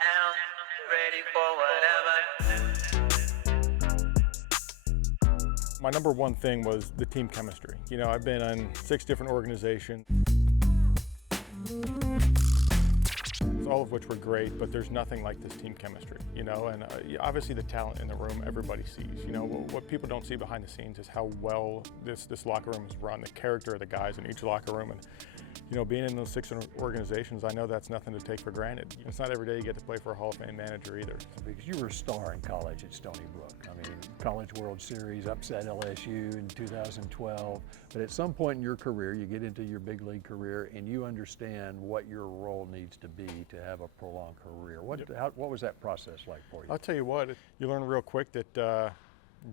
am ready for whatever. My number one thing was the team chemistry. You know, I've been on 6 different organizations, all of which were great, but there's nothing like this team chemistry, you know, and obviously the talent in the room, everybody sees. You know, what people don't see behind the scenes is how well this locker room is run, the character of the guys in each locker room. And you know, being in those 6 organizations, I know that's nothing to take for granted. It's not every day you get to play for a Hall of Fame manager either. Because you were a star in college at Stony Brook. I mean, College World Series, upset LSU in 2012. But at some point in your career, you get into your big league career and you understand what your role needs to be to have a prolonged career. What was that process like for you? I'll tell you what, you learn real quick that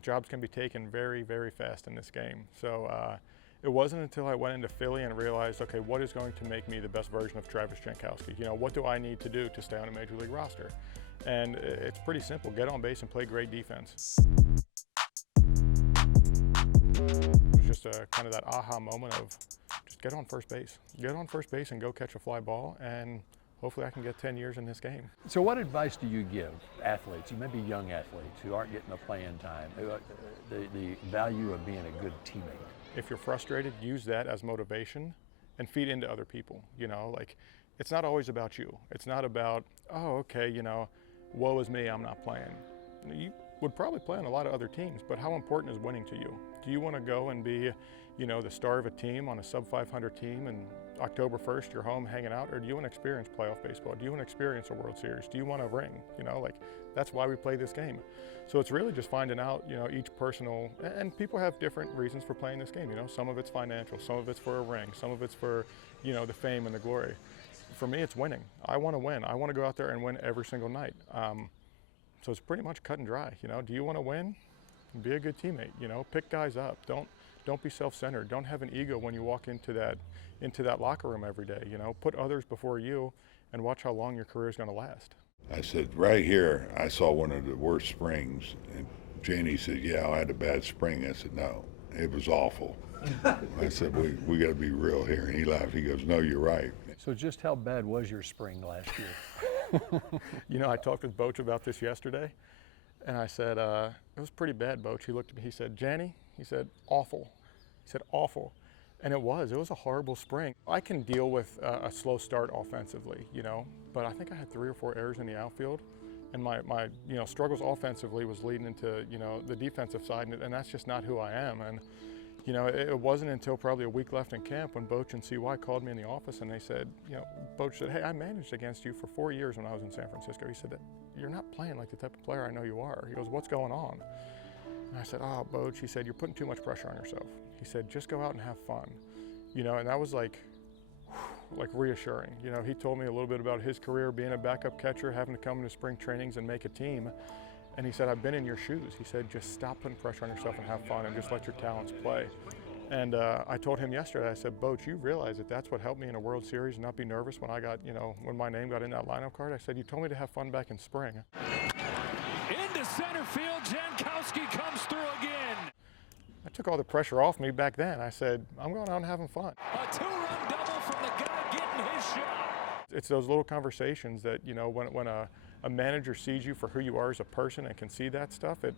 jobs can be taken very, very fast in this game. So it wasn't until I went into Philly and realized, okay, what is going to make me the best version of Travis Jankowski? You know, what do I need to do to stay on a major league roster? And it's pretty simple, get on base and play great defense. It was just kind of that aha moment of just get on first base. Get on first base and go catch a fly ball, and hopefully I can get 10 years in this game. So what advice do you give athletes, maybe young athletes who aren't getting the playing time, the value of being a good teammate? If you're frustrated, use that as motivation and feed into other people. You know, like, it's not always about you. It's not about, oh, okay, you know, woe is me, I'm not playing. You would probably play on a lot of other teams, but how important is winning to you? Do you want to go and be, you know, the star of a team on a sub-500 team and October 1st you're home hanging out, or do you want to experience playoff baseball? Do you want to experience a World Series? Do you want a ring? You know, like, that's why we play this game. So it's really just finding out, you know, each personal, and people have different reasons for playing this game. You know, some of it's financial, some of it's for a ring, some of it's for, you know, the fame and the glory. For me, it's winning. I want to win. I want to go out there and win every single night. So it's pretty much cut and dry. You know, do you want to win? Be a good teammate. You know, pick guys up. Don't be self-centered. Don't have an ego when you walk into that locker room every day. You know, put others before you, and watch how long your career is going to last. I said, right here, I saw one of the worst springs. And Janie said, yeah, I had a bad spring. I said, no, it was awful. I said, we got to be real here. And he laughed. He goes, no, you're right. So just how bad was your spring last year? You know, I talked with Boach about this yesterday, and I said, it was pretty bad, Boach. He looked at me, he said, Janny, he said, awful. He said, awful. And it was a horrible spring. I can deal with a slow start offensively, you know, but I think I had 3 or 4 errors in the outfield, and my you know, struggles offensively was leading into, you know, the defensive side, and that's just not who I am. And you know, it wasn't until probably a week left in camp when Boach and CY called me in the office and they said, you know, Boach said, hey, I managed against you for 4 years when I was in San Francisco. He said, you're not playing like the type of player I know you are. He goes, what's going on? And I said, oh, Boach, he said, you're putting too much pressure on yourself. He said, just go out and have fun. You know, and that was like reassuring. You know, he told me a little bit about his career being a backup catcher, having to come into spring trainings and make a team. And he said, I've been in your shoes. He said, just stop putting pressure on yourself and have fun and just let your talents play. And I told him yesterday, I said, Boach, you realize that that's what helped me in a World Series and not be nervous when I got, you know, when my name got in that lineup card. I said, you told me to have fun back in spring. Into center field, Jankowski comes through again. I took all the pressure off me back then. I said, I'm going out and having fun. A 2-run double from the guy getting his shot. It's those little conversations that, you know, when a manager sees you for who you are as a person and can see that stuff, it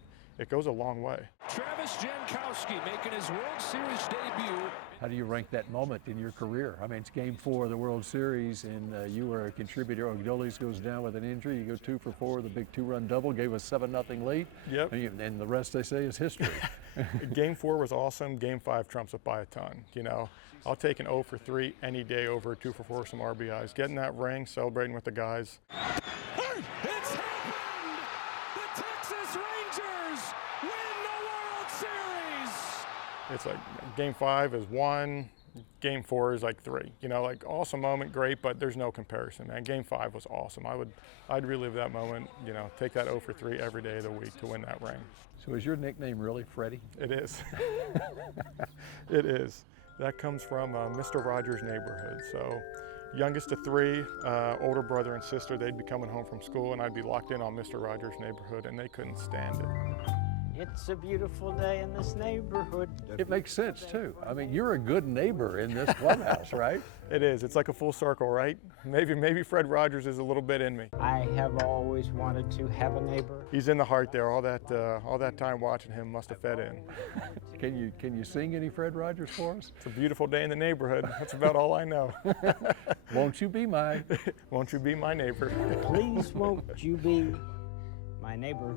goes a long way. Travis Jankowski making his World Series debut. How do you rank that moment in your career? I mean, it's Game 4 of the World Series, and you were a contributor. Ogdolis goes down with an injury. You go 2 for 4, the big 2-run double, gave us 7-0 lead. Yep. And the rest, they say, is history. Game 4 was awesome. Game 5 trumps it by a ton. You know, I'll take an 0 for 3 any day over a 2 for 4 some RBIs. Getting that ring, celebrating with the guys. It's happened! The Texas Rangers win the World Series! It's like Game 5 is 1, Game 4 is like 3. You know, like awesome moment, great, but there's no comparison, man. Game 5 was awesome. I'd relive that moment, you know, take that 0 for 3 every day of the week to win that ring. So is your nickname really Freddie? It is. It is. That comes from Mr. Rogers' neighborhood. So youngest of 3, older brother and sister, they'd be coming home from school and I'd be locked in on Mr. Rogers' neighborhood and they couldn't stand it. It's a beautiful day in this neighborhood. It makes sense too. I mean, you're a good neighbor in this clubhouse, right? It is. It's like a full circle, right? Maybe Fred Rogers is a little bit in me. I have always wanted to have a neighbor. He's in the heart there. All that time watching him must have fed in. Can you sing any Fred Rogers for us? It's a beautiful day in the neighborhood. That's about all I know. Won't you be mine? Won't you be my neighbor? Please won't you be my neighbor?